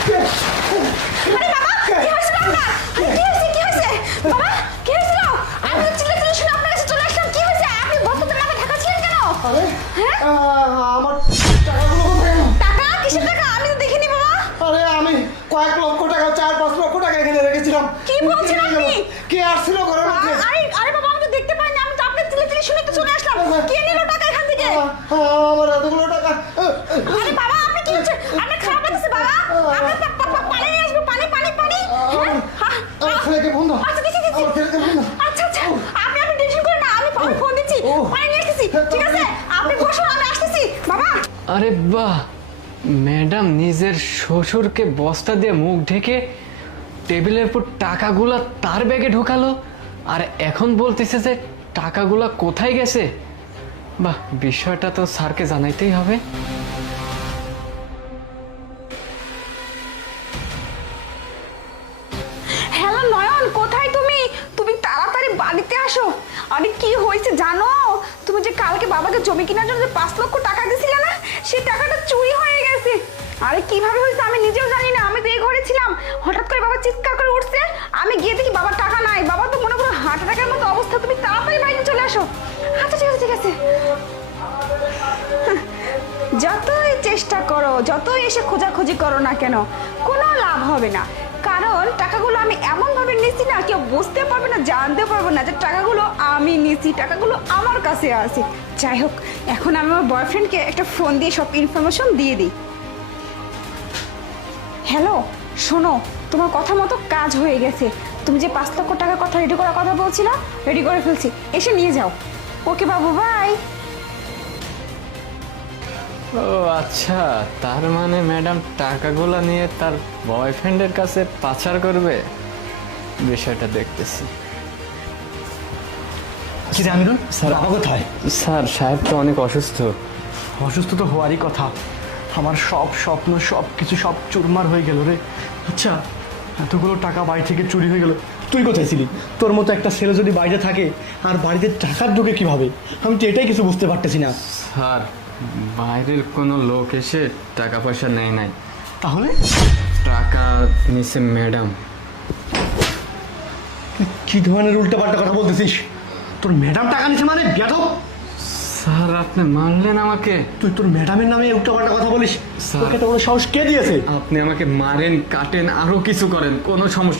আরে বাবা কি হয়েছে আপনার? কি হয়েছে বাবা? কি হয়েছিল? আমি তো চিল্লাচিল্লি শুনে আপনার কাছে চলে আসলাম। কি হয়েছে? আপনি বস্তাতে মাথা ঢাকা ছিলেন কেন? আরে হ্যাঁ? আমার টাকাগুলো কোথায় গেল? টাকা? কিসের টাকা? আমি তো দেখিনি বাবা। আরে আমি কয়েক লক্ষ টাকা 4-5 লক্ষ টাকা এখানে রেখেছিলাম। কি বলছেন আপনি? কে আসছিল ঘরের মধ্যে? আরে বাবা আমি তো দেখতে পাইনি। আমি তো আপনার চিল্লাচিল্লি শুনে তো চলে আসলাম। কে নিল টাকা এখান থেকে? আমার এতগুলো টাকা আরে বাবা আপনি কি হচ্ছে? আপনি খারাপ লাগছে বাবা? আপনি পানি নিয়ে আসবেন। পানি পানি পানি। আমার ছেলেকে ফোন দাও। আচ্ছা দিচ্ছি দিচ্ছি। আমার ছেলেকে ফোন দাও। আচ্ছা আচ্ছা আপনি টেনশন করেন না। আমি ফোন দিচ্ছি। পানি নিয়ে আসতেছি। ঠিক আছে আপনি বসুন আমি আসতেছি বাবা। আরে বাহ, ম্যাডাম নিজের শ্বশুরকে বস্তা দিয়ে মুখ ঢেকে টেবিলের উপর টাকাগুলা তার ব্যাগে ঢোকালো, আর এখন বলতেছে যে টাকাগুলা কোথায় গেছে। বাহ, বিষয়টা তো স্যারকে জানাইতেই হবে। হ্যালো নয়ন কোথায় তুমি? তুমি তাড়াতাড়ি বাড়িতে আসো। আরে কি হয়েছে জানো? তুমি যে কালকে বাবাকে জমি কেনার জন্য যে 5 লক্ষ টাকা দিছিলে না, সেই টাকাটা চুরি হয়ে গেছে। আরে কিভাবে হয়েছে আমি নিজেও জানি না। আমি তো এই ঘরে ছিলাম, হঠাৎ করে বাবা চিৎকার করে উঠছে। আমি গিয়ে দেখি বাবার টাকা নাই। বাবা তো মনে করো হার্ট অ্যাটাকের মতো অবস্থা। তুমি তাড়াতাড়ি বাড়িতে চলে আসো। আচ্ছা ঠিক আছে ঠিক আছে। যতই চেষ্টা করো, যতই এসে খোঁজাখুঁজি করো না কেন, কোনো লাভ হবে না। কারণ টাকাগুলো আমি এমনভাবে নিচ্ছি না, কেউ বুঝতে পারবে না, জানতে পারবে না যে টাকাগুলো আমি নিচ্ছি, টাকাগুলো আমার কাছে আছে। যাই হোক, এখন আমি আমার বয়ফ্রেন্ডকে একটা ফোন দিয়ে সব ইনফরমেশন দিয়ে দিই। হ্যালো শোনো, তোমার কথা মতো কাজ হয়ে গেছে। তুমি যে 5 লক্ষ টাকার কথা রেডি করার কথা বলছিলা, রেডি করে ফেলছি, এসে নিয়ে যাও। ওকে বাবু বাই। ও আচ্ছা, তার মানে ম্যাডাম টাকাগুলা নিয়ে তার বয়ফ্রেন্ডের কাছে পাচার করবে। বিষয়টা দেখতেছি। কি রে আমিরুল, বাবা কোথায়? স্যার, সাহেব তো অনেক অসুস্থ। অসুস্থ তো হওয়ারই কথা। আমার সব স্বপ্ন সব কিছু সব চুরমার হয়ে গেল রে। আচ্ছা, এতগুলো টাকা বাড়ি থেকে চুরি হয়ে গেল, তুই কোথায় ছিলি? তোর মতো একটা ছেলে যদি বাইরে থাকে আর বাড়িতে টাকার ঢুকে কিভাবে, আমি তো এটাই কিছু বুঝতে পারতেছি না। স্যার, বাইরের কোনো লোক এসে টাকা পয়সা নেয় নাই, তাহলে টাকা নিছে ম্যাডাম। কি ধরনের উল্টাপাল্টা কথা বলতেছিস? তোর ম্যাডাম টাকা নিছে মানে বেয়াদব! স্যার, আপনি মানলেন আমাকে? তুই তোর ম্যাডামের নামে উল্টাপাল্টা কথা বলিস? স্যার, তোকে তো কোনো সাহস কে দিয়েছে? আপনি আমাকে মারেন, কাটেন, আরো কিছু করেন, কোনো সমস্যা